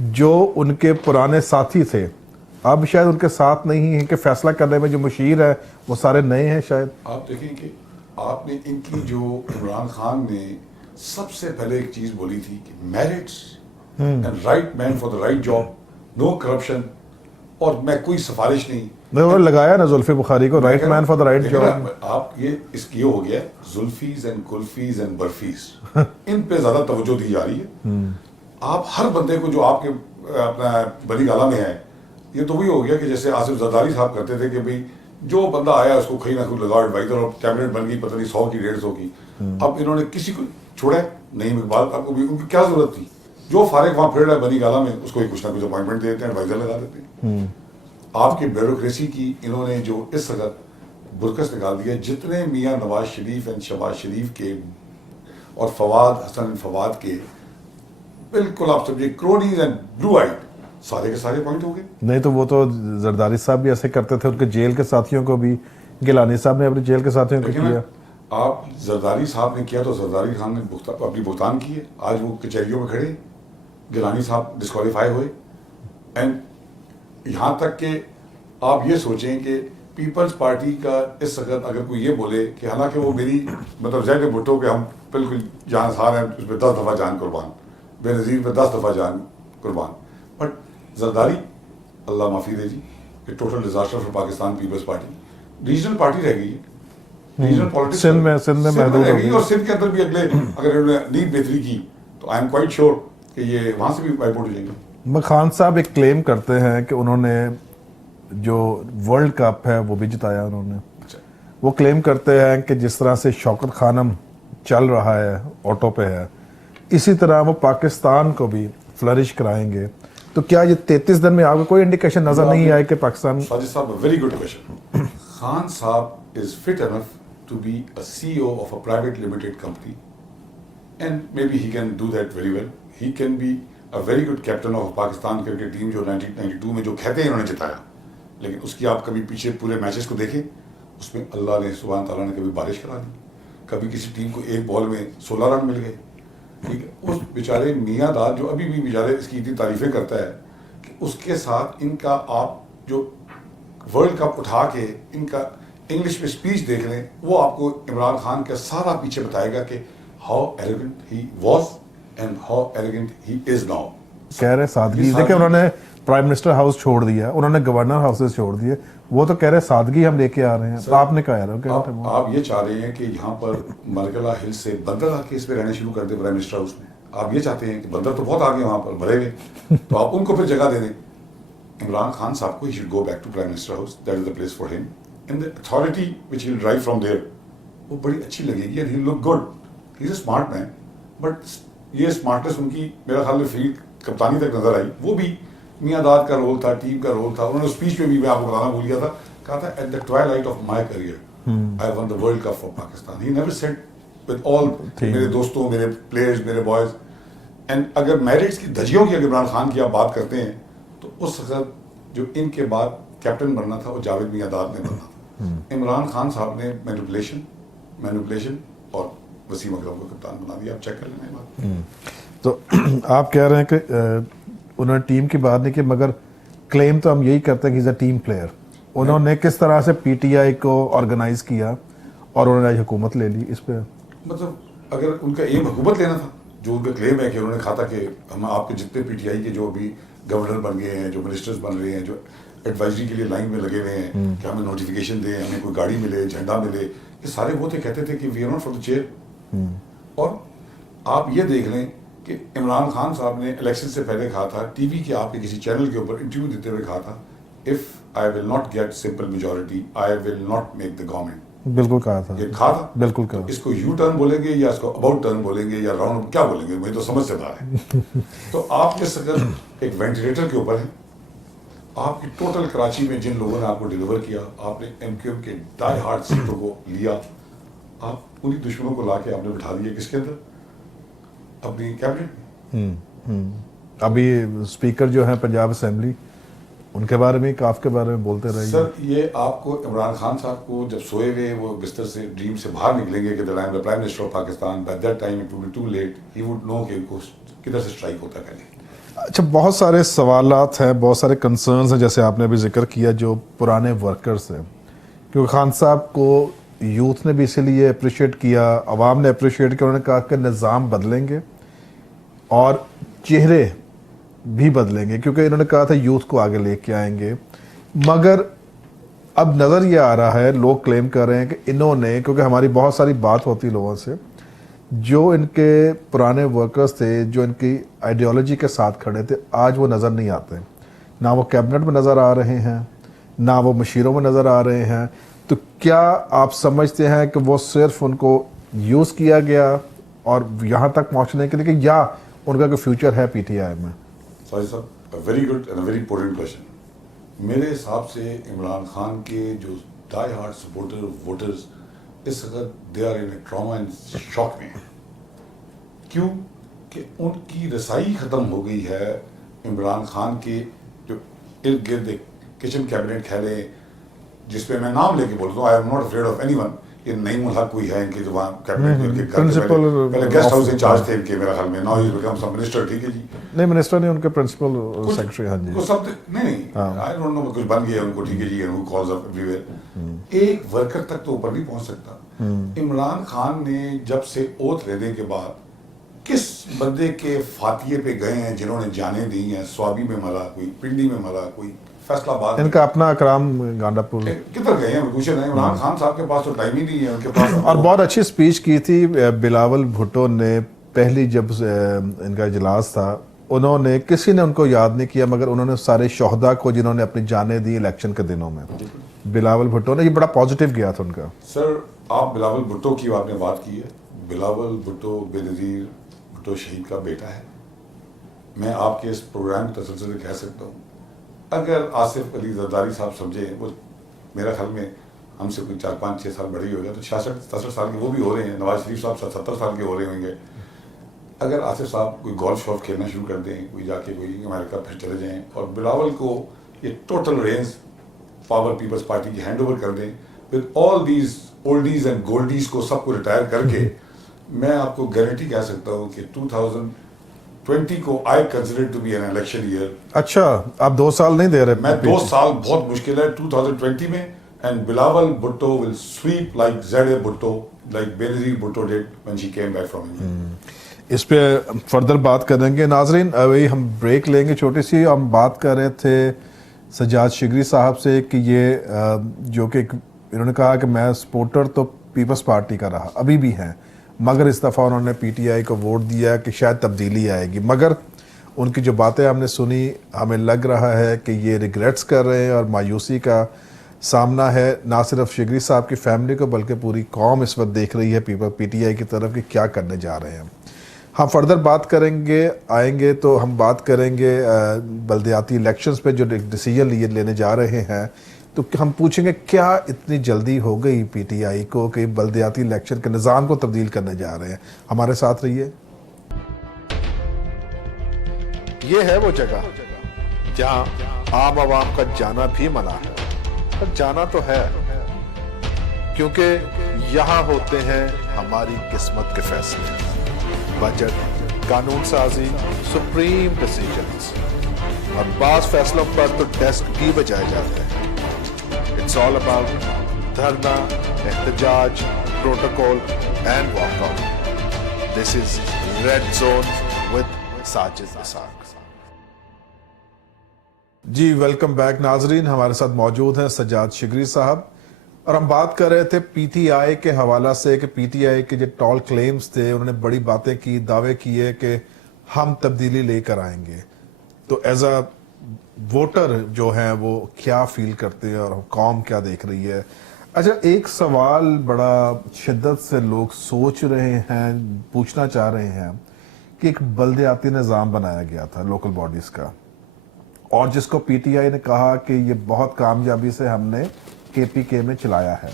جو ان کے پرانے ساتھی تھے اب شاید ان کے ساتھ نہیں ہیں کہ فیصلہ کرنے میں جو مشیر ہے وہ سارے نئے ہیں شاید. آپ دیکھیں کہ آپ نے ان کی جو عمران خان نے سب سے پہلے ایک چیز بولی تھی کہ merits and right man for the right job, no corruption, اور میں کوئی سفارش نہیں. انہوں نے لگایا نا زلفی بخاری کو right man for the right job. آپ یہ ہو گیا زلفیز اینڈ کلفیز اینڈ برفیز، ان پہ زیادہ توجہ دی جا رہی ہے. آپ ہر بندے کو جو آپ کے اپنا بڑی گالا میں ہے، یہ تو وہی ہو گیا کہ جیسے آصف زرداری صاحب کرتے تھے کہ بھئی جو بندہ آیا اس کو کہیں نہ کہیں لگاؤ ایڈوائزر، اور کیبنٹ بن گئی پتہ نہیں 100 کی 150 کی. اب انہوں نے کسی کو چھوڑا ہے نہیں. اقبال آپ کو بھی ان کی کیا ضرورت تھی؟ جو فارغ وہاں پھر رہا ہے بنی گالا میں، اس کو کچھ نہ کچھ اپوائنٹمنٹ دے دیتے ہیں، ایڈوائزر لگا دیتے ہیں. آپ کی بیوروکریسی کی انہوں نے جو اس وقت برکس نکال دیا، جتنے میاں نواز شریف اینڈ شہباز شریف کے اور فواد حسن فواد کے بالکل آپ سمجھے کرونیز اینڈ بلو آئیڈ سارے کے سارے پوائنٹ ہو گئے. نہیں تو وہ تو زرداری صاحب بھی ایسے کرتے تھے، ان کے جیل کے ساتھیوں کو بھی گیلانی صاحب نے اپنے جیل کے ساتھیوں کو کیا. آپ زرداری صاحب نے کیا تو زرداری خان نے اپنی بہتان کی ہے. آج وہ کچہریوں میں کھڑے، گیلانی صاحب ڈسکوالیفائی ہوئے. اینڈ یہاں تک کہ آپ یہ سوچیں کہ پیپلز پارٹی کا اس وقت اگر کوئی یہ بولے کہ حالانکہ وہ میری مطلب زید بھٹو کے ہم بالکل جان سار ہیں، اس پہ 10 دفعہ جان قربان، بے نظیر پہ 10 دفعہ جان قربان، بٹ زرداری اللہ معافی دے جی کہ total disaster for Pakistan Peoples Party regional party رہ گئی ہے. ریجنل پالیٹکس سندھ میں محدود رہ گئی، اور سندھ کے اندر بھی اگلے اگر انہوں نے نیت بہتری کی تو آئی ایم کوائٹ شیور کہ یہ وہاں سے بھی وائپ آؤٹ ہو جائیں گے. خان صاحب ایک کلیم کرتے ہیں کہ انہوں نے جو ورلڈ کپ ہے وہ بھی جتایا انہوں نے. وہ کلیم کرتے ہیں کہ جس طرح سے شوکت خانم چل رہا ہے آٹو پہ ہے، اسی طرح وہ پاکستان کو بھی فلرش کرائیں گے. تو کیا یہ 33 دن میں آپ کو کوئی انڈیکیشن نظر نہیں آئے کہ پاکستان؟ ساجد صاحب ویری گڈ کویشچن. خان صاحب is fit enough to be a C O of a private limited company and maybe he can do that very well. He can be a very good captain of Pakistan cricket team جو 1992 میں جو کہتے ہیں انہوں نے جتایا. لیکن اس کی آپ کبھی پیچھے پورے میچز کو دیکھیں، اس میں اللہ نے سبحانہ تعالیٰ نے کبھی بارش کرا دی، کبھی کسی ٹیم کو ایک بال میں 16 رن مل گئے. ٹھیک ہے، اس بیچارے میاں داد جو ابھی بھی بیچارے اس کی اتنی تعریفیں کرتا ہے کہ اس کے ساتھ ان کا آپ جو ورلڈ کپ اٹھا کے ان کا انگلش میں اسپیچ دیکھ لیں، وہ آپ کو عمران خان کا سارا پیچھے بتائے گا کہ how arrogant he was and how arrogant he is now. کہہ رہے سادگی، دیکھیں انہوں نے پرائم منسٹر ہاؤس چھوڑ دیا، انہوں نے گورنر ہاؤسز چھوڑ دیے، وہ تو کہہ رہے سادگی ہم لے کے آ رہے ہیں. تو آپ نے کہا یار آپ یہ چاہ رہے ہیں کہ یہاں پر مرگلہ ہل سے بندر آ کے اس پہ رہنے شروع کر دیں پرائم منسٹر ہاؤس میں. آپ یہ چاہتے ہیں کہ بندر تو بہت آگے وہاں پر بھرے ہوئے، تو آپ ان کو پھر جگہ دے دیں. عمران خان صاحب کو he should go back to prime minister house, that is the place for him. And the authority which he will drive from there وہ بڑی اچھی لگے گی and he will look good. He is a smart man, but یہ smartness ان کی میرا خیال میں فیلڈ کپتانی تک نظر آئی. وہ بھی میاں داد کا رول تھا، ٹیم کا رول تھا. انہوں نے اسپیچ میں بھی میں آپ کو بتانا بھول گیا تھا، کہا تھا at the twilight of my career I won the world cup for Pakistan. He never said with all میرے دوستوں، میرے پلیئرز، میرے بوائز. اینڈ اگر میرٹس کی دھجیوں کی اگر عمران خان کی آپ بات کرتے ہیں تو اس وقت جو ان کے بعد کیپٹن بننا تھا وہ جاوید میاں داد نے بننا تھا. عمران خان صاحب نے مینپولیشن اور وسیم اکرم کو کپتان بنا دیا. آپ چیک کر لیں بات. تو آپ کہہ رہے ہیں کہ انہوں نے ٹیم کی بات نہیں کی، مگر کلیم تو ہم یہی کرتے ہیں کہ از اے ٹیم پلیئر. انہوں نے کس طرح سے پی ٹی آئی کو آرگنائز کیا اور انہوں نے آج حکومت لے لی. اس پہ مطلب اگر ان کا ایم حکومت لینا تھا، جو ان کا کلیم ہے کہ انہوں نے کہا تھا کہ ہم آپ کے جتنے پی ٹی آئی کے جو ابھی گورنر بن گئے ہیں، جو منسٹرز بن رہے ہیں، جو ایڈوائزری کے لیے لائن میں لگے ہوئے ہیں کہ ہمیں نوٹیفیکیشن دیں، ہمیں کوئی گاڑی ملے، جھنڈا ملے، یہ سارے وہ تھے کہتے تھے کہ we are not for the chair. اور آپ یہ دیکھ لیں کہ عمران خان صاحب نے الیکشن سے پہلے کہا تھا ٹی وی کے آپ کے کسی چینل کے اوپر انٹرویو دیتے ہوئے کہا تھا if I will not get simple majority I will not make the government. بالکل کہا تھا، یہ کہا تھا بالکل کہا. اس کو یو ٹرن بولیں گے یا اس کو اباؤٹ ٹرن بولیں گے یا راؤنڈ کیا بولیں گے، مجھے تو سمجھ سے باہر ہے. تو آپ اس اگر ایک وینٹیلیٹر کے اوپر ہیں، آپ کی ٹوٹل کراچی میں جن لوگوں نے آپ کو ڈیلیور کیا، آپ نے ایم کیو ایم کے ڈائی ہارڈ سیٹوں کو لیا، آپ انہی دشمنوں کو لا کے آپ نے بٹھا دیا کس کے اندر، اپنی کیبنٹ میں. ابھی اسپیکر جو ہیں پنجاب اسمبلی، ان کے بارے میں کاف کے بارے میں بولتے رہے. سر یہ آپ کو عمران خان صاحب کو جب سوئے ہوئے وہ بستر سے ڈریم سے باہر نکلیں گے کہ the I am the prime minister of Pakistan, by that time it will be too late, he would know کہ کدھر سے اسٹرائک ہوتا ہے پہلے. اچھا، بہت سارے سوالات ہیں، بہت سارے کنسرنز ہیں، جیسے آپ نے ابھی ذکر کیا جو پرانے ورکرز ہیں، کیونکہ خان صاحب کو یوتھ نے بھی اسی لیے اپریشیٹ کیا، عوام نے اپریشیٹ کیا، انہوں نے کہا کہ نظام بدلیں گے اور چہرے بھی بدلیں گے، کیونکہ انہوں نے کہا تھا یوتھ کو آگے لے کے آئیں گے. مگر اب نظر یہ آ رہا ہے، لوگ کلیم کر رہے ہیں کہ انہوں نے، کیونکہ ہماری بہت ساری بات ہوتی لوگوں سے، جو ان کے پرانے ورکرز تھے، جو ان کی آئیڈیالوجی کے ساتھ کھڑے تھے، آج وہ نظر نہیں آتے، نہ وہ کیبنٹ میں نظر آ رہے ہیں، نہ وہ مشیروں میں نظر آ رہے ہیں. تو کیا آپ سمجھتے ہیں کہ وہ صرف ان کو یوز کیا گیا اور یہاں تک پہنچنے کے لیے، کہ یا ان کا کوئی فیوچر ہے پی ٹی آئی میں؟ ساری صاحب very good and very important question. میرے حساب سے عمران خان کے جو ڈائی ہارڈ سپورٹر ووٹرز اس وقت they are in trauma and shock میں. کیوں کہ ان کی رسائی ختم ہو گئی ہے عمران خان کے جو ارد گرد کچن کیبنٹ کھیلے، جس پہ میں نام لے کے بولتا ہوں، I am not afraid of any one. یہ نعیم الحق کوئی ہے ان کے جو وہاں کیبنٹ پہلے گیسٹ ہاؤس انچارج تھے ان کے، میرا خیال میں now he become some minister. ٹھیک ہے جی، نہیں منسٹر نہیں، ان کے پرنسپل سیکرٹری. ہاں جی، وہ سب نہیں آئی ڈونٹ نو، کچھ بن گیا ان کو. ٹھیک ہے جی، ہو کالز اپ ایوری ویئر. ایک ورکر تک تو اوپر نہیں پہنچ سکتا. عمران خان نے جب سے اوتھ لینے کے بعد کس بندے کے فاتحے پہ گئے ہیں جنہوں نے جانیں دی ہیں؟ سوابی میں مرا، کوئی پنڈی میں مرا، کوئی فیصل آباد. ان کا اپنا اکرام گانڈا پور کدھر گئے ہیں پوچھے نہیں. عمران خان صاحب کے پاس تو ٹائم ہی نہیں ہے ان کے پاس. اور بہت اچھی سپیچ کی تھی بلاول بھٹو نے پہلی جب ان کا اجلاس تھا. انہوں نے، کسی نے ان کو یاد نہیں کیا، مگر انہوں نے سارے شہداء کو جنہوں نے اپنی جانیں دی الیکشن کے دنوں میں، بلاول بھٹو نے، یہ بڑا پازیٹیو گیا تھا ان کا. سر آپ بلاول بھٹو کی آپ نے بات کی ہے. بلاول بھٹو بے نظیر بھٹو شہید کا بیٹا ہے. میں آپ کے اس پروگرام کے تسلسل سے کہہ سکتا ہوں، اگر آصف علی زرداری صاحب سمجھے، وہ میرا خیال میں ہم سے کوئی 4-5-6 سال بڑے ہو گئے، تو 66-67 سال کے وہ بھی ہو رہے ہیں. نواز شریف صاحب 70 سال کے ہو رہے ہوں گے. اگر آصف صاحب کوئی گولف شولف کھیلنا شروع کر دیں، کوئی جا کے کوئی امریکہ پھر چلے جائیں، اور بلاول کو یہ total reins power Peoples Party کی ہینڈ اوور کر دیں with all these oldies and goldies کو، سب کو ریٹائر کر کے، میں آپ کو گارنٹی کہہ سکتا ہوں کہ 2020 کو I consider to be an election year. اچھا، آپ 2 سال نہیں دے رہے؟ میں 2 سال بہت مشکل ہے 2020 میں. And Bilawal Bhutto will sweep like Z A Bhutto, like Benazir Bhutto did when she came back from India. اس پہ فردر بات کریں گے. ناظرین ابھی ہم بریک لیں گے چھوٹی سی. ہم بات کر رہے تھے سجاد شگری صاحب سے کہ یہ جو کہ انہوں نے کہا کہ میں سپورٹر تو پیپلز پارٹی کا رہا، ابھی بھی ہیں، مگر اس دفعہ انہوں نے پی ٹی آئی کو ووٹ دیا کہ شاید تبدیلی آئے گی. مگر ان کی جو باتیں ہم نے سنی، ہمیں لگ رہا ہے کہ یہ ریگریٹس کر رہے ہیں اور مایوسی کا سامنا ہے نہ صرف شگری صاحب کی فیملی کو، بلکہ پوری قوم اس وقت دیکھ رہی ہے پی ٹی آئی کی طرف کہ کیا کرنے جا رہے ہیں. ہم فردر بات کریں گے، آئیں گے تو ہم بات کریں گے بلدیاتی الیکشنز پہ جو ڈیسیجن لینے جا رہے ہیں. تو ہم پوچھیں گے کیا اتنی جلدی ہو گئی پی ٹی آئی کو کہ بلدیاتی الیکشن کے نظام کو تبدیل کرنے جا رہے ہیں؟ ہمارے ساتھ رہیے. یہ ہے وہ جگہ جہاں عام عوام کا جانا بھی منع ہے، پر جانا تو ہے، کیونکہ یہاں ہوتے ہیں ہماری قسمت کے فیصلے. بجٹ، قانون سازی، سپریم ڈیسیجنز، اور بعض فیصلوں پر تو ڈیسک بھی بجائے جاتے ہیں. اٹس آل اباؤٹ دھرنا، احتجاج، protocol and walk out. This is red zone with Sajid Ishaq. جی ویلکم بیک ناظرین. ہمارے ساتھ موجود ہیں سجاد شگری صاحب، اور ہم بات کر رہے تھے پی ٹی آئی کے حوالہ سے کہ پی ٹی آئی کے جو ٹال کلیمز تھے، انہوں نے بڑی باتیں کی، دعوے کیے کہ ہم تبدیلی لے کر آئیں گے. تو ایز اے ووٹر جو ہیں وہ کیا فیل کرتے ہیں اور قوم کیا دیکھ رہی ہے؟ اچھا، ایک سوال بڑا شدت سے لوگ سوچ رہے ہیں، پوچھنا چاہ رہے ہیں کہ ایک بلدیاتی نظام بنایا گیا تھا لوکل باڈیز کا، اور جس کو پی ٹی آئی نے کہا کہ یہ بہت کامیابی سے ہم نے کے پی کے میں چلایا ہے.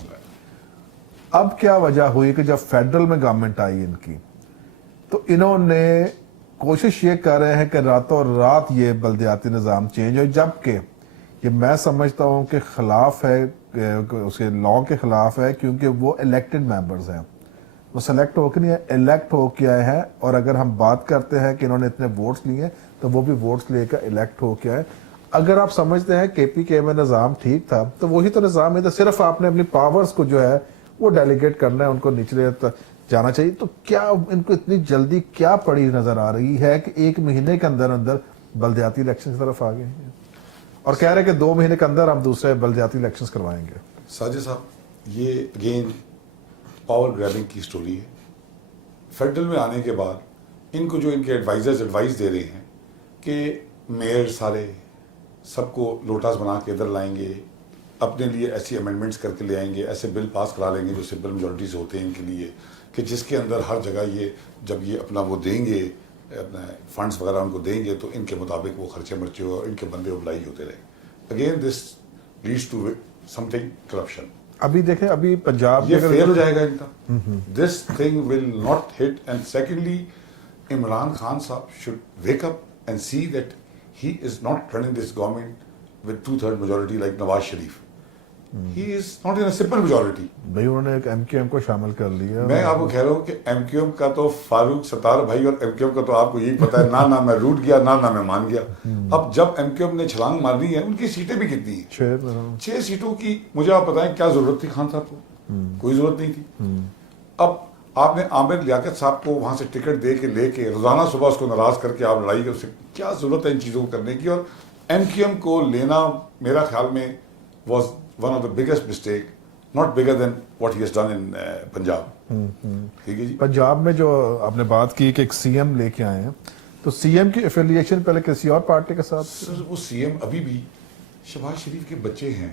اب کیا وجہ ہوئی کہ جب فیڈرل میں گورنمنٹ آئی ان کی، تو انہوں نے کوشش یہ کر رہے ہیں کہ راتوں رات یہ بلدیاتی نظام چینج ہو، جبکہ یہ میں سمجھتا ہوں کہ خلاف ہے، اس کے لاء کے خلاف ہے، کیونکہ وہ الیکٹڈ ممبرز ہیں، وہ سلیکٹ ہو کے نہیں، الیکٹ ہو کے آئے ہیں. اور اگر ہم بات کرتے ہیں کہ انہوں نے اتنے ووٹس لیے ہیں، تو وہ بھی ووٹس لے کر الیکٹ ہو کے آئے. اگر آپ سمجھتے ہیں کے پی کے میں نظام ٹھیک تھا تو وہی تو نظام ہے, تو صرف آپ نے اپنی پاورز کو جو ہے وہ ڈیلیگیٹ کرنا ہے, ان کو نچلے جانا چاہیے. تو کیا ان کو اتنی جلدی کیا پڑی نظر آ رہی ہے کہ 1 مہینے کے اندر اندر بلدیاتی الیکشن کی طرف آ گئے ہیں اور کہہ رہے ہیں کہ 2 مہینے کے اندر ہم دوسرے بلدیاتی الیکشنز کروائیں گے؟ ساجد صاحب, یہ اگین پاور گریبنگ کی سٹوری ہے. فیڈرل میں آنے کے بعد ان کو جو ان کے ایڈوائزرز ایڈوائز دے رہے ہیں کہ میئر سارے سب کو لوٹاس بنا کے ادھر لائیں گے, اپنے لیے ایسی امینڈمنٹس کر کے لے آئیں گے, ایسے بل پاس کرا لیں گے جو سمپل میجورٹی سے ہوتے ہیں ان کے لیے, کہ جس کے اندر ہر جگہ یہ جب یہ اپنا وہ دیں گے, اپنا فنڈس وغیرہ ان کو دیں گے تو ان کے مطابق وہ خرچے مرچے ہو اور ان کے بندے اپلائی ہوتے رہیں. Again this leads to something corruption. ابھی دیکھیں ابھی پنجاب یہ فیل ہو جائے گا ان کا. This thing will not hit. And secondly Imran Khan صاحب should wake up and see that he is not running this government with 2/3 majority like Nawaz Sharif. He is not in a simple majority. بھائی انہوں نے ایک M Q M کو شامل کر لیا. میں آپ کو کہہ رہا ہوں کہ ایم کیو ایم کا تو فاروق ستار بھائی اور ایم کیو ایم کا تو آپ کو یہی پتا ہے, نہ میں روٹ گیا نہ میں مان گیا. اب جب ایم کیو ایم نے چھلانگ مارنی ہے, ان کی سیٹیں بھی کتنی ہیں, 6 سیٹوں کی. مجھے آپ بتائیں کیا ضرورت تھی خان صاحب کو؟ کوئی ضرورت نہیں تھی. اب آپ نے عامر لیاقت صاحب کو وہاں سے ٹکٹ دے کے لے کے روزانہ صبح اس کو ناراض کر کے آپ لڑائی کر سکتے, کیا ضرورت ہے ان چیزوں کو کرنے کی؟ اور ایم کیو ایم کو لینا میرا خیال میں was one of the biggest mistake, not bigger than what he has done in Punjab. ٹھیک ہے جی. پنجاب میں جو آپ نے بات کی کہ ایک سی ایم لے کے آئے ہیں, تو سی ایم کی افیلیشن پہلے کسی اور پارٹی کے ساتھ؟ سر وہ سی ایم ابھی بھی شہباز شریف کے بچے ہیں,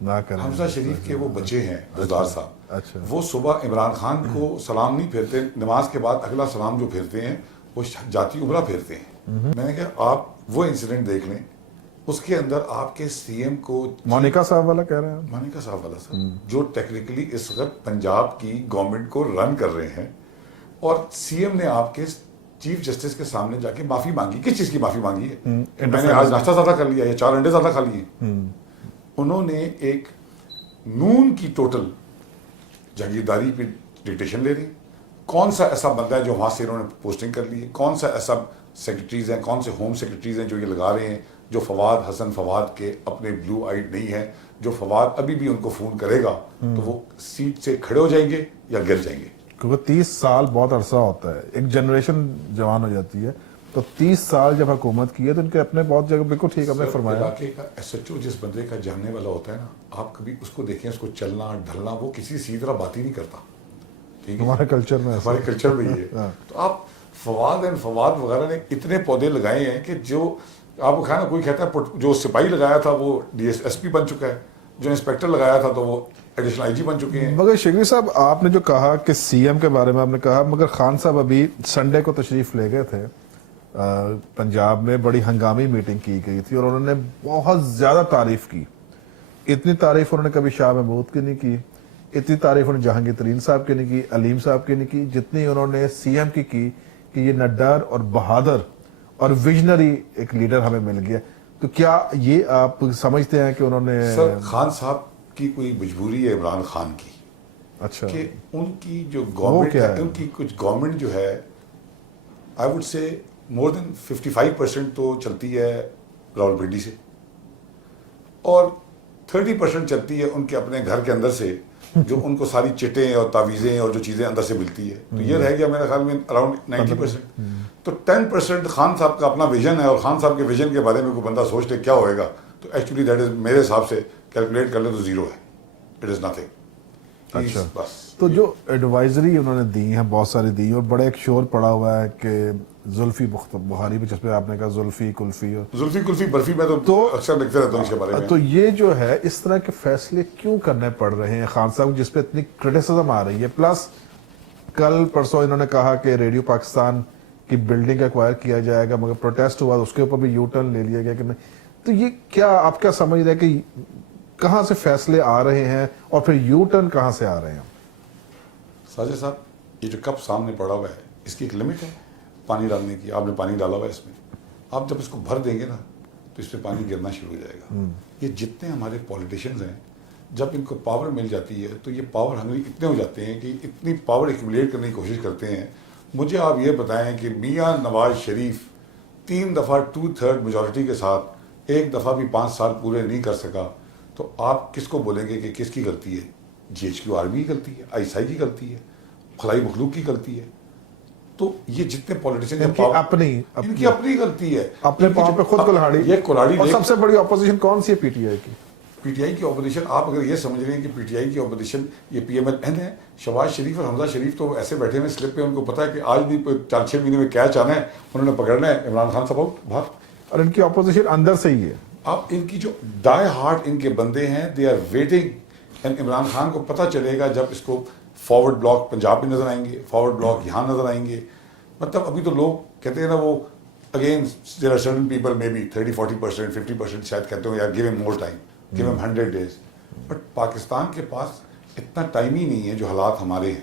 نہ کریں. حمزہ شریف کے وہ بچے ہیں رضدار صاحب. اچھا. وہ صبح عمران خان کو سلام نہیں پھیرتے, نماز کے بعد اگلا سلام جو پھیرتے ہیں وہ جاتی عمرہ پھیرتے ہیں. میں نے کہا آپ وہ انسیڈنٹ دیکھ لیں, اس کے اندر آپ کے سی ایم کو مونیکا صاحب والا کہہ رہے ہیں, مونیکا صاحب والا سر, جو ٹیکنیکلی اس وقت پنجاب کی گورنمنٹ کو رن کر رہے ہیں, اور سی ایم نے آپ کے چیف جسٹس کے سامنے جا کے معافی مانگی. کس چیز کی معافی مانگی ہے؟ میں نے آج ناشتہ زیادہ کر لیا یا 4 انڈے زیادہ کھا لیے. انہوں نے ایک نون کی ٹوٹل جاگیرداری پہ ڈکٹیشن لے رہی. کون سا ایسا بندہ ہے جو وہاں سے انہوں نے پوسٹنگ کر لی ہے؟ کون سا ایسا سیکرٹریز ہیں, کون سے ہوم سیکرٹریز ہیں جو یہ لگا رہے ہیں, جو فواد حسن فواد کے اپنے بلو آئیڈ نہیں ہیں, جو فواد ابھی بھی ان کو فون کرے گا تو وہ سیٹ سے کھڑے ہو جائیں گے یا گر جائیں گے. کیونکہ 30 سال بہت عرصہ ہوتا ہے, ایک جنریشن جوان ہو جاتی ہے, تو 30 سال جب حکومت کی ہے تو ان کے اپنے بہت جگہ بالکل ٹھیک ہم نے فرمایا. علاقے کا ایس ایچ او جس بندے کا جاننے والا ہوتا ہے نا, آپ کبھی اس کو دیکھیں, اس کو چلنا ڈھلنا, وہ کسی سیدھی طرح بات ہی نہیں کرتا. ٹھیک ہے, ہمارے کلچر میں, ہمارے کلچر میں یہ ہے. تو آپ فواد وغیرہ نے اتنے پودے لگائے ہیں کہ جو آپ کو کھانا, کوئی کہتا ہے جو سپاہی لگایا تھا وہ ایس پی بن چکا ہے, جو انسپیکٹر لگایا تھا تو وہ ایڈیشنل آئی جی بن چکے ہیں. مگر شگری صاحب آپ نے جو کہا کہ سی ایم کے بارے میں آپ نے کہا, مگر خان صاحب ابھی سنڈے کو تشریف لے گئے تھے پنجاب میں, بڑی ہنگامی میٹنگ کی گئی تھی اور انہوں نے بہت زیادہ تعریف کی. اتنی تعریف انہوں نے کبھی شاہ محمود کی نہیں کی, اتنی تعریف انہوں نے جہانگیر ترین صاحب کی نہیں کی, علیم صاحب کی نہیں کی, جتنی انہوں نے سی ایم کی کہ یہ نڈر اور بہادر اور ویژنری ایک لیڈر ہمیں مل گیا. تو کیا یہ آپ سمجھتے ہیں کہ انہوں نے سر خان صاحب کی کوئی مجبوری ہے عمران خان کی؟ اچھا, کہ ان کی جو گورنمنٹ ہے, ان کی کچھ گورنمنٹ جو ہے آئی وڈ سے مور دین 55% تو چلتی ہے راولپنڈی سے, اور 30% چلتی ہے ان کے اپنے گھر کے اندر سے, جو ان کو ساری چٹیں اور تعویذیں اور جو چیزیں اندر سے ملتی ہے. تو یہ رہ گیا میرے خیال میں اراؤنڈ 90%. تو 10% خان صاحب کا اپنا ویژن ہے, اور خان صاحب کے ویژن کے بارے میں کوئی بندہ سوچ لے کیا ہوئے گا, تو ایکچولی دیٹ از میرے حساب سے کیلکولیٹ کر لیں تو 0 ہے. It is nothing. اچھا, بس. تو جو ایڈوائزری انہوں نے دی ہیں, بہت ساری دی, اور بڑا ایک شور پڑا ہوا ہے کہ زلفی بخاری بھی, جس پہ آپ نے کہا زلفی کلفی, زلفی کلفی برفی, میں تو اکثر لکھتے رہتا ہوں اس کے بارے میں. تو یہ جو ہے اس طرح کے فیصلے کیوں کرنے پڑ رہے ہیں خان صاحب, جس پہ اتنی کرٹیسزم آ رہی ہے؟ پلس کل پرسوں انہوں نے کہا کہ ریڈیو پاکستان کی بلڈنگ ایکوائر کیا جائے گا, مگر پروٹیسٹ ہوا, اس کے اوپر بھی یو ٹرن لے لیا گیا کہ نہیں. تو یہ کیا آپ کیا سمجھ رہے ہیں کہ کہاں سے فیصلے آ رہے ہیں, اور پھر یو ٹرن کہاں سے آ رہے ہیں؟ ساجد صاحب, یہ جو کپ سامنے پڑا ہوا ہے اس کی ایک لمٹ ہے پانی ڈالنے کی. آپ نے پانی ڈالا ہوا ہے اس میں, آپ جب اس کو بھر دیں گے نا تو اس پہ پانی گرنا شروع ہو جائے گا. یہ جتنے ہمارے پولیٹیشینز ہیں, جب ان کو پاور مل جاتی ہے تو یہ پاور ہنگری اتنے ہو جاتے ہیں کہ اتنی پاور ایکومولیٹ کرنے کی کوشش کرتے ہیں. مجھے آپ یہ بتائیں کہ میاں نواز شریف 3 دفعہ 2/3 میجورٹی کے ساتھ ایک دفعہ بھی 5 سال پورے نہیں کر سکا تو آپ کس کو بولیں گے کہ کس کی غلطی ہے؟ GHQ آرمی کی غلطی ہے, ISI کی غلطی ہے, خلائی مخلوق کی غلطی ہے؟ تو یہ جتنے پولیٹیشین ان کی اپنی غلطی ہے, اپنے پاؤں پہ خود کلہاڑی. یہ کلاڑی. اور سب سے بڑی اپوزیشن کون سی ہے PTI کی؟ PTI کی اپوزیشن, آپ اگر یہ سمجھ رہے ہیں کہ PTI کی اپوزیشن یہ PMLN ہے, شہباز شریف اور حمزہ شریف تو ایسے بیٹھے ہوئے سلپ پہ, ان کو پتا ہے کہ آج بھی 4-6 مہینے میں کیچ آنا ہے, انہوں نے پکڑنا ہے عمران خان صاحب باہر. اور ان کی اپوزیشن اندر سے ہی ہے. اب ان کی جو ڈائی ہارٹ ان کے بندے ہیں, they are waiting, and Imran Khan کو پتہ چلے گا جب اس کو فارورڈ بلاک پنجاب میں نظر آئیں گے, فارورڈ بلاک یہاں نظر آئیں گے. مطلب ابھی تو لوگ کہتے ہیں نا, وہ again there are certain people may be 30-40%, 50% شاید کہتے ہوں یار گیو ہم مور ٹائم, گیو ہم 100 days. بٹ پاکستان کے پاس اتنا ٹائم ہی نہیں ہے جو حالات ہمارے ہیں.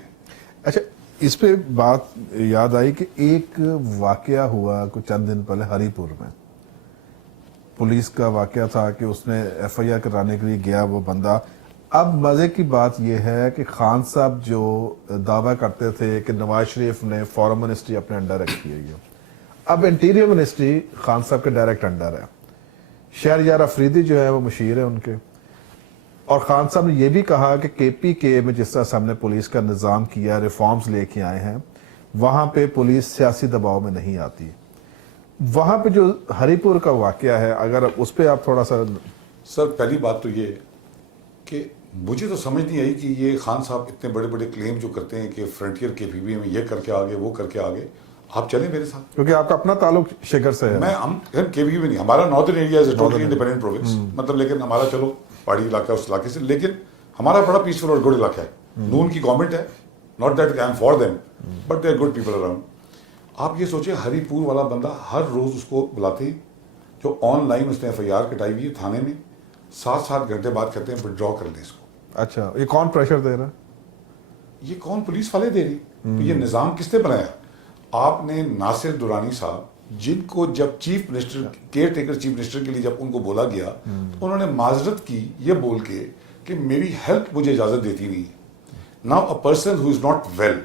اچھا, اس پہ بات یاد آئی کہ ایک واقعہ ہوا کچھ چند دن پہلے ہری پور میں, پولیس کا واقعہ تھا کہ اس نے FIR کرانے کے لیے گیا وہ بندہ. اب مزے کی بات یہ ہے کہ خان صاحب جو دعویٰ کرتے تھے کہ نواز شریف نے فارن منسٹری اپنے انڈر رکھی ہے, اب انٹیریئر منسٹری خان صاحب کے ڈائریکٹ انڈر ہے. شہریار افریدی جو ہے وہ مشیر ہے ان کے, اور خان صاحب نے یہ بھی کہا کہ KPK میں جس طرح ہم نے پولیس کا نظام کیا, ریفارمز لے کے آئے ہیں, وہاں پہ پولیس سیاسی دباؤ میں نہیں آتی. وہاں پہ جو ہری پور کا واقعہ ہے, اگر اس پہ آپ تھوڑا سا. سر پہلی بات تو یہ کہ مجھے تو سمجھ نہیں آئی کہ یہ خان صاحب اتنے بڑے بڑے کلیم جو کرتے ہیں کہ فرنٹیئر KPB میں یہ کر کے آگے وہ کر کے آگے. آپ چلیں میرے ساتھ, کیونکہ آپ کا اپنا تعلق شگر سے ہے. ہم KPB میں نہیں, ہمارا northern area is a totally independent province, مطلب لیکن ہمارا چلو پہاڑی علاقہ اس علاقے سے, لیکن ہمارا بڑا پیسفل اور گڈ علاقہ ہے. نون کی گورنمنٹ ہے, not that I am for them, but they are good people around. آپ یہ سوچیں ہری پور والا بندہ ہر روز اس کو بلاتے ہیں, جو آن لائن اس نے FIR کٹائی ہوئی ہے تھانے میں, 7 گھنٹے بعد کہتے ہیں وڈرا کر دیں اس کو. اچھا, یہ کون پریشر دے رہا ہے؟ یہ کون پولیس والے دے رہی. تو یہ نظام کس نے بنایا؟ آپ نے ناصر درانی صاحب, جن کو جب chief minister, care taker chief minister کے لیے جب ان کو بولا گیا تو انہوں نے معذرت کی یہ بول کے کہ میری ہیلتھ مجھے اجازت دیتی نہیں ہے. Now a person who is not well,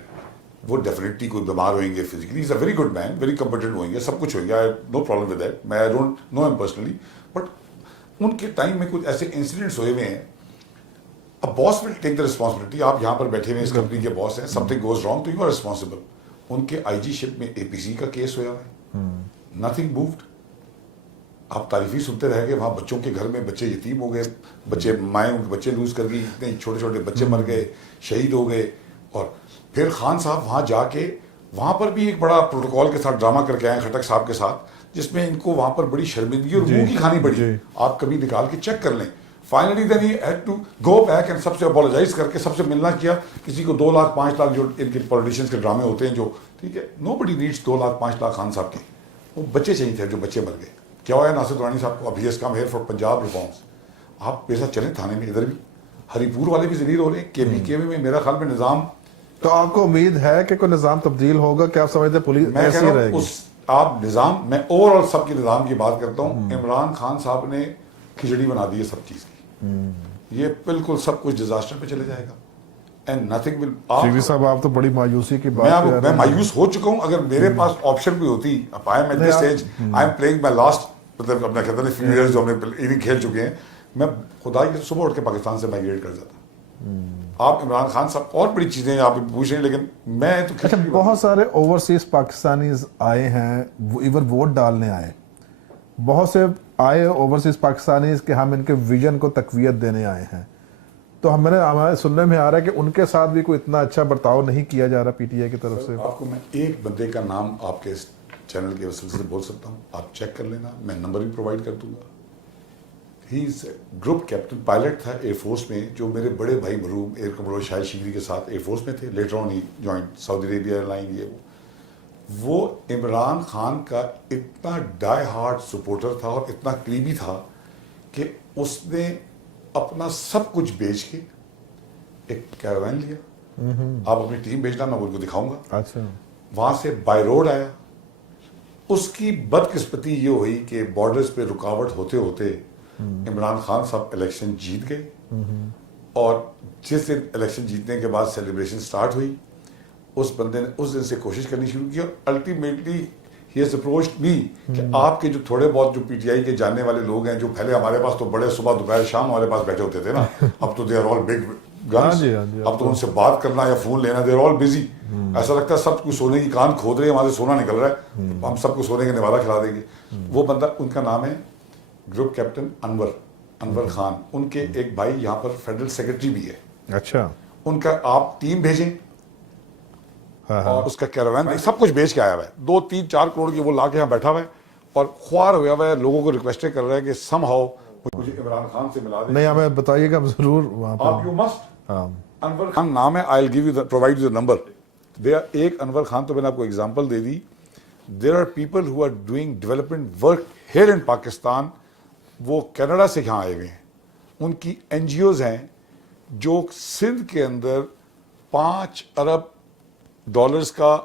وہ ڈیفینیٹلی کوئی بیمار ہوئیں گے physically, is a very good man, very competent ہوئیں گے, سب کچھ ہوئیں گے, نو پرابلم ود دیٹ, میں آئی ڈونٹ نو ہم پرسنلی, بٹ ان کے ٹائم میں کچھ ایسے انسیڈنٹس ہوئے ہوئے ہیں. اب باس ول ٹیک دا ریسپانسبلٹی. آپ یہاں پر بیٹھے ہوئے اس کمپنی کے باس ہیں, سم تھنگ گوز رانگ تو یو آر ریسپانسبل. ان کے IG شپ میں APC کا کیس ہوا ہے, نتھنگ مووڈ. آپ تعریفی سنتے رہ گئے, وہاں بچوں کے گھر میں بچے یتیم ہو گئے, بچے مائیں ان کے بچے لوز کر گئی, اتنے چھوٹے چھوٹے بچے مر گئے, شہید ہو گئے. اور پھر خان صاحب وہاں جا کے وہاں پر بھی ایک بڑا پروٹوکول کے ساتھ ڈرامہ کر کے آئے خٹک صاحب کے ساتھ, جس میں ان کو وہاں پر بڑی شرمندگی اور منہ کی کھانی پڑی. آپ کبھی نکال کے چیک کر لیں. Finally then he had to go back and سب سے اپولوجائز کر کے سب سے ملنا کیا. کسی کو 2 لاکھ 5 لاکھ جو ان کے پولیٹیشینس کے ڈرامے ہوتے ہیں جو, ٹھیک ہے, نو بڈی نیڈس 2 لاکھ 5 لاکھ خان صاحب کے. وہ بچے چاہیے تھے جو بچے مر گئے. کیا ہوا ہے ناصر درانی صاحب کو, اب he has come here for Punjab reforms. آپ میرے ساتھ چلیں تھانے میں, ادھر بھی ہری پور والے بھی ذلیل ہو رہے ہیں, KPK میں میرا خیال میں نظام. تو آپ کو امید ہے کہ کوئی نظام تبدیل ہوگا, کیا آپ سمجھتے ہیں پولیس ایسی رہے گی؟ آپ نظام, میں اوور آل سب کے نظام کی بات کرتا ہوں. عمران خان صاحب نے کھچڑی بنا دی ہے سب چیز کی. یہ بالکل سب کچھ ڈیزاسٹر پہ چلے جائے گا. And nothing will. شیخ صاحب آپ تو بڑی مایوسی کی بات. میں مایوس ہو چکا ہوں. اگر میرے پاس آپشن بھی ہوتی, I am at this stage, I am playing my last, مطلب اپنا کہتے ہیں فیو ایئرز جو ہم نے اننگ کھیل چکے ہیں, میں خدا کی صبح اٹھ کے پاکستان سے مائگریٹ کر جاتا. آپ عمران خان صاحب اور بڑی چیزیں آپ پوچھ رہے ہیں, لیکن میں تو. اچھا, بہت سارے اوورسیز پاکستانیز آئے ہیں, ایون ووٹ ڈالنے آئے, بہت سے آئے اوورسیز پاکستانیز کہ ہم ان کے ویژن کو تقویت دینے آئے ہیں. تو ہمارے سننے میں آ رہا ہے کہ ان کے ساتھ بھی کوئی اتنا اچھا برتاؤ نہیں کیا جا رہا PTI کی طرف سے. آپ کو میں ایک بندے کا نام آپ کے چینل کے وسیلے سے بول سکتا ہوں, آپ چیک کر لینا, میں نمبر بھی پرووائڈ کر دوں گا. ہی از گروپ کیپٹن, پائلٹ تھا ایئر فورس میں, جو میرے بڑے بھائی مرحوم ایئر کمڈور شاہد شیخری کے ساتھ ایئر فورس میں تھے. Later on he joined Saudi Arabia airline لائن. وہ عمران خان کا اتنا ڈائی ہارٹ سپورٹر تھا اور اتنا قریبی تھا کہ اس نے اپنا سب کچھ بیچ کے ایک کیراوین لیا. آپ اپنی ٹیم بھیجنا, میں ان کو دکھاؤں گا. اچھا, وہاں سے بائی روڈ آیا. اس کی بدقسمتی یہ ہوئی کہ بارڈرز پہ رکاوٹ ہوتے ہوتے عمران خان صاحب الیکشن جیت گئے. اور جس دن الیکشن جیتنے کے بعد سیلیبریشن سٹارٹ ہوئی, اس بندے نے اس دن سے کوشش کرنی شروع کی, اور ultimately he has approached me کہ آپ کے جو تھوڑے بہت جو پی ٹی آئی کے جاننے والے لوگ ہیں جو پہلے ہمارے پاس تو بڑے صبح دوپہر شام ہمارے پاس بیٹھے ہوتے تھے نا, اب تو they are all big guns, اب تو ان سے بات کرنا یا فون لینا دے آر آل بزی. ایسا لگتا ہے سب کو سونے کی کان کھود رہے ہیں, ہمارے سونا نکل رہا ہے, ہم سب کو سونے کا نوالہ کھلا دیں گے. وہ بندہ, ان کا نام ہے گروپ کیپٹن انور خان. ان کے ایک بھائی یہاں پر فیڈرل سیکرٹری بھی ہے. اچھا, ان کا آپ ٹیم بھیجیں اور اس کا کیراوین سب کچھ بیچ کے آیا ہوا ہے, 2-3-4 کروڑ کی وہ لا کے یہاں بیٹھا ہوا ہے اور خوار ہوا ہوا ہے, لوگوں کو ریکویسٹیں کر رہا ہے کہ سم ہاؤ مجھے عمران خان سے ملا دیں. نہیں ہمیں بتائیے گا, ہم ضرور وہاں آپ پر. You must. انور خان نام ہے, I will give you provide you the number. ایک انور خان تو میں نے آپ کو ایگزامپل دے دی. There are people who are doing development work here in Pakistan. وہ کینیڈا سے یہاں آئے ہوئے ہیں, ان کی این جی اوز ہیں جو سندھ کے اندر $5 ارب کا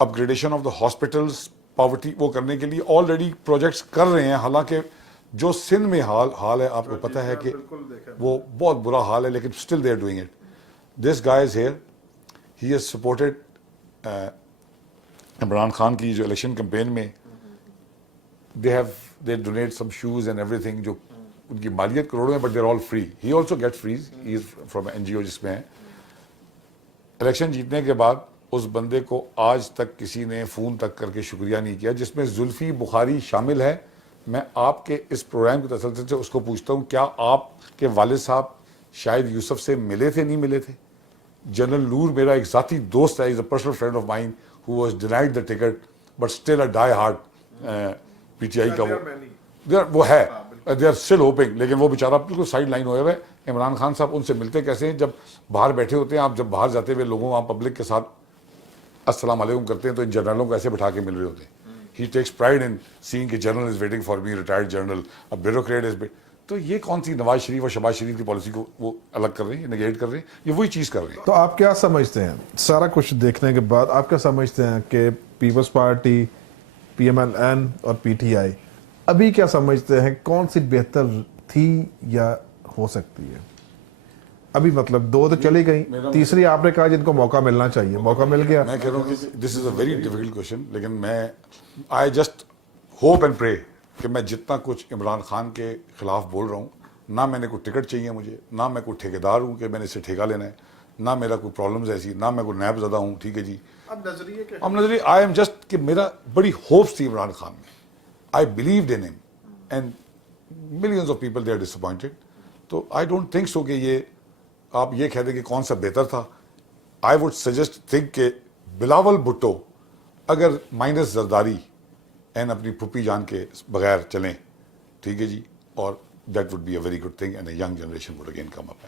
upgradation of the hospitals poverty وہ کرنے کے لیے آلریڈی پروجیکٹس کر رہے ہیں. حالانکہ جو سندھ میں حال ہے آپ کو پتہ ہے کہ وہ بہت برا حال ہے, لیکن still they are doing it. This guy is here, he has supported Imran Khan کی جو الیکشن کمپین میں they donate some shoes and everything, جو ان کی مالیت کروڑوں میں, but they're all free. He also gets free. He is from an NGO جس میں ہے. الیکشن جیتنے کے بعد اس بندے کو آج تک کسی نے فون تک کر کے شکریہ نہیں کیا, جس میں زلفی بخاری شامل ہے. میں آپ کے اس پروگرام کے تسلسل سے اس کو پوچھتا ہوں, کیا آپ کے والد صاحب شاہد یوسف سے ملے تھے, نہیں ملے تھے؟ جنرل نور میرا ایک ذاتی دوست ہے, is a personal friend of mine who was denied the ticket but still a die hard P T I کا وہ ہے, دے آر اسٹل ہوپنگ. لیکن وہ بیچارہ بالکل سائڈ لائن ہوئے ہوئے. عمران خان صاحب ان سے ملتے کیسے ہیں؟ جب باہر بیٹھے ہوتے ہیں آپ, جب باہر جاتے ہوئے لوگوں وہاں پبلک کے ساتھ السلام علیکم کرتے ہیں تو ان جنرلوں کو ایسے بٹھا کے مل رہے ہوتے ہیں. ہی ٹیکس پرائڈ ان سینگ کہ general is waiting for me, retired general, a bureaucrat is. تو یہ کون سی نواز شریف اور شہباز شریف کی پالیسی کو وہ الگ کر رہے ہیں, نگیٹ کر رہے ہیں, یہ وہی چیز کر رہے ہیں. تو آپ کیا سمجھتے ہیں سارا کچھ دیکھنے کے بعد, آپ کیا سمجھتے ہیں کہ Peoples Party, P M L N اور پی ٹی آئی ابھی کیا سمجھتے ہیں کون سی بہتر تھی یا ہو سکتی ہے ابھی؟ مطلب 2 تو چلی گئی, تیسری آپ نے کہا جن کو موقع ملنا چاہیے, موقع مل گیا. میں کہہ رہا ہوں کہ دس از اے ویری ڈیفیکلٹ کوشچن, لیکن میں آئی جسٹ ہوپ اینڈ پرے کہ میں جتنا کچھ عمران خان کے خلاف بول رہا ہوں, نہ میں نے کوئی ٹکٹ چاہیے مجھے, نہ میں کوئی ٹھیکیدار ہوں کہ میں نے اس سے ٹھیکہ لینا ہے, نہ میرا کوئی پرابلمز ایسی, نہ میں کوئی نیب زدہ ہوں. ٹھیک ہے جی, اب نظریے آئی ایم جسٹ کہ میرا بڑی ہوپس تھی عمران خان میں. I believed in him and millions of people they are disappointed. تو I don't think so کہ یہ آپ یہ کہہ دیں کہ کون سا بہتر تھا. I would suggest think کہ بلاول بھٹو اگر مائنس زرداری اینڈ اپنی پھپھی جان کے بغیر چلیں, ٹھیک ہے جی, اور that would be a very good thing and a young generation would again come up.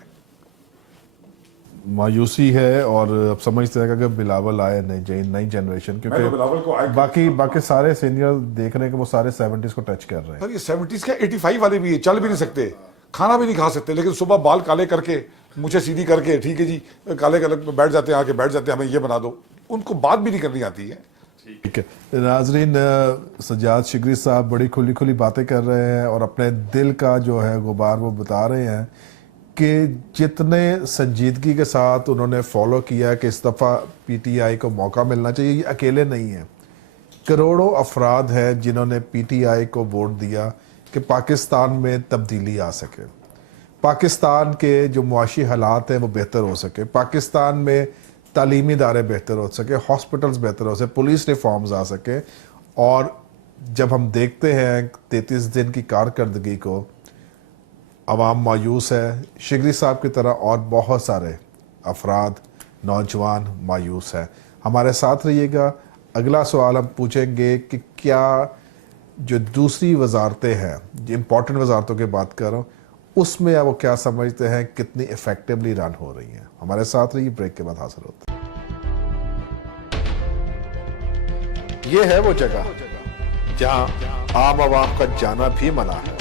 مایوسی ہے اور اب سمجھتے ہیں کہ اگر بلاول آئے نئی جنریشن, کیونکہ باقی سارے سینئر دیکھ رہے ہیں کہ وہ سارے 70s کو ٹچ کر رہے ہیں. سر یہ 70s کا 85 والے بھی چل بھی نہیں سکتے, کھانا بھی نہیں کھا سکتے, لیکن صبح بال کالے کر کے مجھے سیدھی کر کے, ٹھیک ہے جی, کالے کلر پہ بیٹھ جاتے ہیں, آ کے بیٹھ جاتے ہیں, ہمیں یہ بنا دو. ان کو بات بھی نہیں کرنی آتی ہے. ٹھیک ہے ناظرین, سجاد شگری صاحب بڑی کھلی باتیں کر رہے ہیں اور اپنے دل کا جو ہے غبار وہ بتا رہے ہیں کہ جتنے سنجیدگی کے ساتھ انہوں نے فالو کیا کہ اس دفعہ پی ٹی آئی کو موقع ملنا چاہیے. یہ اکیلے نہیں ہیں, کروڑوں افراد ہیں جنہوں نے پی ٹی آئی کو ووٹ دیا کہ پاکستان میں تبدیلی آ سکے, پاکستان کے جو معاشی حالات ہیں وہ بہتر ہو سکے, پاکستان میں تعلیمی ادارے بہتر ہو سکے, ہاسپٹلز بہتر ہو سکے, پولیس ریفارمز آ سکے. اور جب ہم دیکھتے ہیں 33 دن کی کارکردگی کو, عوام مایوس ہے. شگری صاحب کی طرح اور بہت سارے افراد نوجوان مایوس ہیں. ہمارے ساتھ رہیے گا. اگلا سوال ہم پوچھیں گے کہ کیا جو دوسری وزارتیں ہیں, جو امپورٹنٹ وزارتوں کی بات کر رہا ہوں, اس میں وہ کیا سمجھتے ہیں کتنی افیکٹولی رن ہو رہی ہیں. ہمارے ساتھ رہیے, بریک کے بعد حاصل ہوتا ہے. یہ ہے وہ جگہ جہاں عام عوام کا جانا بھی منع ہے,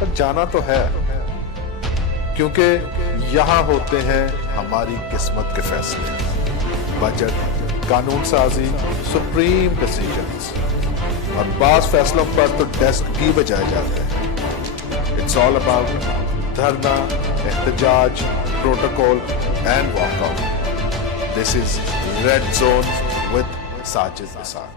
پر جانا تو ہے, کیونکہ یہاں ہوتے ہیں ہماری قسمت کے فیصلے. بجٹ, قانون سازی, سپریم ڈیسیجنز, اور بعض فیصلوں پر تو ڈیسک بھی بجائے جاتے ہیں. اٹس آل اباؤٹ دھرنا, احتجاج, protocol and walk out. This is red zone with Sajid Ishaq.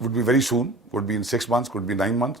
would be very soon, would be in 6 months, could be 9 months.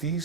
30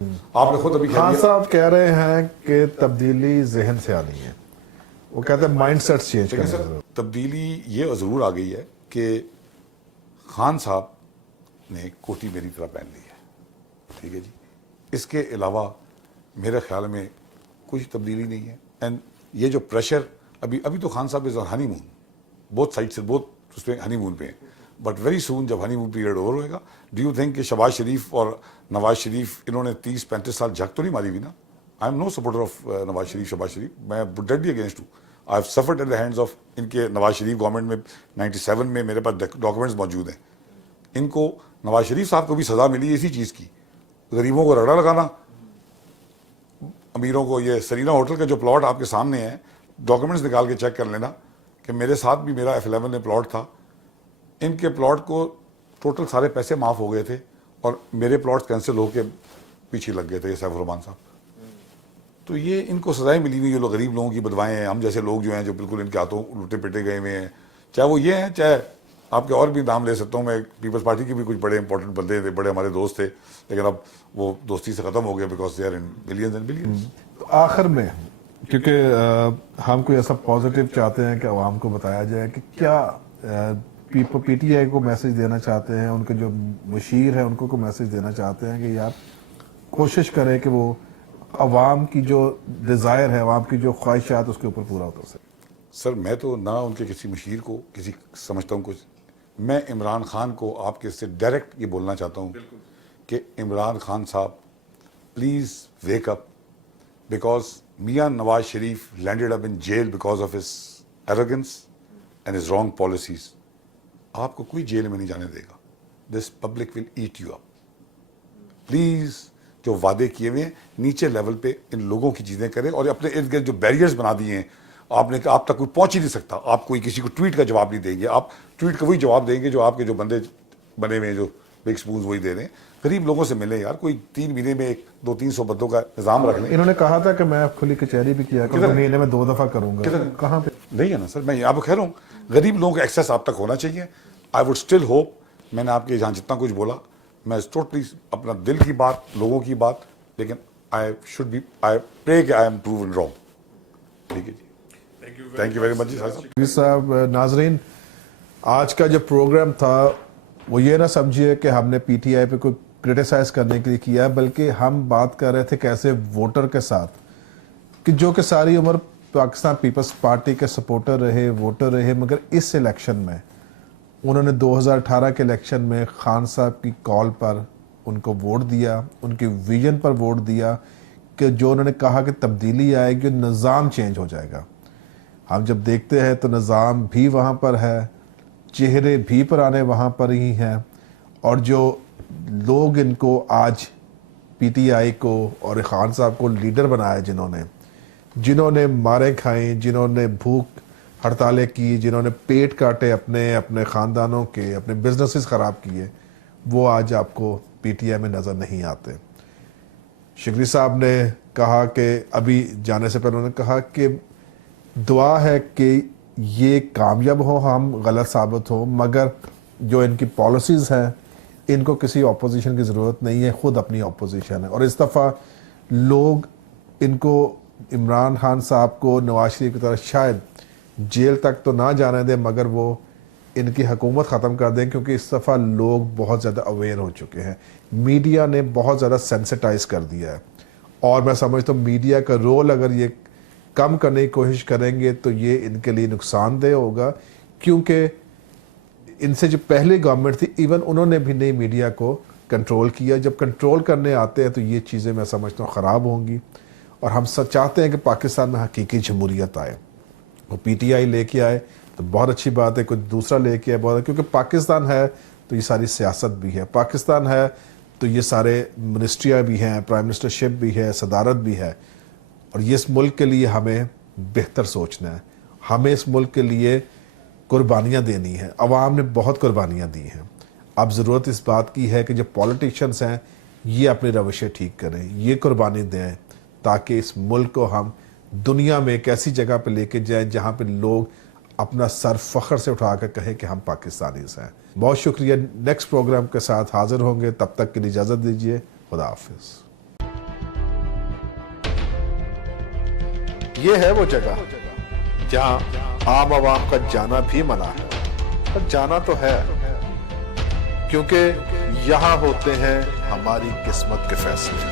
آپ نے خود ابھی کہہ خان دیا صاحب کہہ رہے ہیں کہ تبدیلی ذہن سے آنی ہے. وہ کہتے ہیں مائنڈ سیٹ چینج لیکن کرنا سر ضرور. تبدیلی یہ ضرور آ گئی ہے کہ خان صاحب نے کوٹی میری طرح پہن لی ہے, ٹھیک ہے جی. اس کے علاوہ میرے خیال میں کچھ تبدیلی نہیں ہے. اینڈ یہ جو پریشر ابھی تو خان صاحب از آن ہنی مون, بہت سائڈ سے بہت اس پہ ہنی مون پہ ہیں, بٹ ویری سون جب ہنی مون پیریڈ اوور ہوئے گا, ڈو یو تھنک کہ شہباز شریف اور نواز شریف انہوں نے 30-35 سال جھک تو نہیں ماری ہوئی نا. I am no supporter of Nawaz Sharif, Shahbaz Sharif, میں ڈیڈلی اگینسٹ ہوں. I have suffered at the hands of ان کے نواز شریف گورنمنٹ میں 97 میں میرے پاس ڈاکومنٹس موجود ہیں. ان کو نواز شریف صاحب کو بھی سزا ملی اسی چیز کی, غریبوں کو رگڑا لگانا, امیروں کو. یہ سرینا ہوٹل کا جو پلاٹ آپ کے سامنے ہے, ڈاکومنٹس نکال کے چیک کر لینا کہ میرے ساتھ بھی میرا F11 میں پلاٹ تھا. ان کے پلاٹ کو ٹوٹل سارے پیسے معاف ہو گئے تھے اور میرے پلاٹس کینسل ہو کے پیچھے لگ گئے تھے سیف الرحمان صاحب. تو یہ ان کو سزائیں ملی ہوئی, یہ لوگ غریب لوگوں کی بدوائیں ہیں. ہم جیسے لوگ جو ہیں جو بالکل ان کے ہاتھوں لوٹے پیٹے گئے ہوئے ہیں, چاہے وہ یہ ہیں چاہے آپ کے اور بھی نام لے سکتا ہوں میں. پیپلز پارٹی کے بھی کچھ بڑے امپورٹنٹ بندے تھے, بڑے ہمارے دوست تھے, لیکن اب وہ دوستی سے ختم ہو گیا because they are in billions and billions. آخر میں کیونکہ ہم کوئی ایسا پازیٹیو چاہتے ہیں کہ عوام کو بتایا جائے کہ کیا پی ٹی آئی کو میسج دینا چاہتے ہیں, ان کے جو مشیر ہیں ان کو میسج دینا چاہتے ہیں کہ یار کوشش کریں کہ وہ عوام کی جو ڈیزائر ہے, عوام کی جو خواہشات اس کے اوپر پورا اتر سکے. سر میں تو نہ ان کے کسی مشیر کو کسی سمجھتا ہوں کچھ. میں عمران خان کو آپ کے سے ڈائریکٹ یہ بولنا چاہتا ہوں کہ عمران خان صاحب please week up, because Mian Nawaz Sharif landed up in jail because of his arrogance and his wrong policies. آپ کو کوئی جیل میں نہیں جانے دے گا. This public will eat you up. Please جو وعدے کیے ہوئے ہیں نیچے لیول پہ ان لوگوں کی چیزیں کریں, اور اپنے ارد گرد جو بیریئرز بنا دیے ہیں آپ نے, آپ تک کوئی پہنچ ہی نہیں سکتا. آپ کوئی کسی کو ٹویٹ کا جواب نہیں دیں گے, آپ ٹویٹ کا وہی جواب دیں گے جو آپ کے جو بندے بنے ہوئے ہیں جو بگ اسپونز وہی دے رہے ہیں. غریب لوگوں سے ملیں یار, کوئی 3 مہینے میں 200-300 بندوں کا نظام رکھ لیں. انہوں نے کہا تھا کہ میں کھلی کچہری بھی کیا کروں, مہینے میں 2 دفعہ کروں گا. کہاں پہ نہیں ہے نا سر, میں آپ کو کہہ رہا ہوں غریب لوگوں کا ایکسیس آپ تک ہونا چاہیے. آئی وڈ اسٹل ہوپ, میں نے آپ کے جہاں جتنا کچھ بولا میں ٹوٹلی اپنا دل کی بات, لوگوں کی بات, لیکن آئی شوڈ بی, آئی پرے کہ آئی ایم پروون رانگ. ٹھیک ہے جی, تھینک یو ویری مچ جی صاحب. ناظرین, آج کا جو پروگرام تھا وہ یہ نہ سمجھیے کہ ہم نے پی ٹی آئی پہ کوئی کرٹیسائز کرنے کے لیے کیا, بلکہ ہم بات کر رہے تھے کیسے ووٹر کے ساتھ کہ جو کہ ساری عمر پاکستان پیپلز پارٹی کے سپورٹر رہے, ووٹر رہے, مگر اس الیکشن میں انہوں نے 2018 کے الیکشن میں خان صاحب کی کال پر ان کو ووٹ دیا, ان کی ویژن پر ووٹ دیا کہ جو انہوں نے کہا کہ تبدیلی آئے گی, نظام چینج ہو جائے گا. ہم جب دیکھتے ہیں تو نظام بھی وہاں پر ہے, چہرے بھی پرانے وہاں پر ہی ہیں, اور جو لوگ ان کو آج پی ٹی آئی کو اور خان صاحب کو لیڈر بنایا, جنہوں نے ماریں کھائیں, جنہوں نے بھوک ہڑتالیں کی, جنہوں نے پیٹ کاٹے اپنے خاندانوں کے, اپنے بزنسز خراب کیے, وہ آج آپ کو پی ٹی آئی میں نظر نہیں آتے. شکری صاحب نے کہا کہ ابھی جانے سے پہلے انہوں نے کہا کہ دعا ہے کہ یہ کامیاب ہو, ہم غلط ثابت ہو, مگر جو ان کی پالیسیز ہیں ان کو کسی اپوزیشن کی ضرورت نہیں ہے, خود اپنی اپوزیشن ہے. اور اس دفعہ لوگ ان کو, عمران خان صاحب کو, نواز شریف کی طرح شاید جیل تک تو نہ جانے دیں, مگر وہ ان کی حکومت ختم کر دیں, کیونکہ اس دفعہ لوگ بہت زیادہ اویئر ہو چکے ہیں. میڈیا نے بہت زیادہ سینسٹائز کر دیا ہے, اور میں سمجھتا ہوں میڈیا کا رول اگر یہ کم کرنے کی کوشش کریں گے تو یہ ان کے لیے نقصان دہ ہوگا, کیونکہ ان سے جو پہلے گورنمنٹ تھی ایون انہوں نے بھی نہیں میڈیا کو کنٹرول کیا. جب کنٹرول کرنے آتے ہیں تو یہ چیزیں میں سمجھتا ہوں خراب ہوں گی, اور ہم سب چاہتے ہیں کہ پاکستان میں حقیقی جمہوریت آئے. وہ پی ٹی آئی لے کے آئے تو بہت اچھی بات ہے, کوئی دوسرا لے کے آئے بہت, کیونکہ پاکستان ہے تو یہ ساری سیاست بھی ہے, پاکستان ہے تو یہ سارے منسٹریاں بھی ہیں, پرائم منسٹرشپ بھی ہے, صدارت بھی ہے. اور یہ اس ملک کے لیے ہمیں بہتر سوچنا ہے, ہمیں اس ملک کے لیے قربانیاں دینی ہیں. عوام نے بہت قربانیاں دی ہیں. اب ضرورت اس بات کی ہے کہ جو پولیٹیشنز ہیں یہ اپنی روشیں ٹھیک کریں, یہ قربانی دیں, تاکہ اس ملک کو ہم دنیا میں ایک ایسی جگہ پہ لے کے جائیں جہاں پہ لوگ اپنا سر فخر سے اٹھا کر کہیں کہ ہم پاکستانیز ہیں. بہت شکریہ. نیکسٹ پروگرام کے ساتھ حاضر ہوں گے, تب تک کے لیے اجازت دیجیے. خدا حافظ. یہ ہے وہ جگہ جہاں عام عوام کا جانا بھی منع ہے، پر جانا تو ہے، کیونکہ یہاں ہوتے ہیں ہماری قسمت کے فیصلے،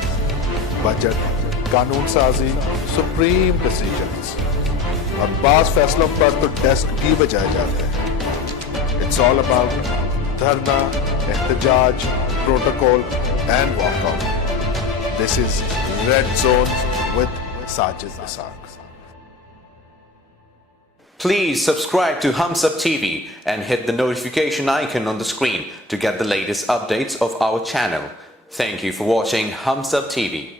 بجٹ، قانون سازی، سپریم ڈیسیجنز، اور بعض فیصلوں پر تو ڈیسک بھی بجائے جاتے ہیں۔ اٹس آل اباؤٹ دھرنا، احتجاج، protocol and walk out. This is red zone with Sajid Isaac. Please subscribe to Hums Up TV and hit the notification icon on the screen to get the latest updates of our channel. Thank you for watching Hums Up TV.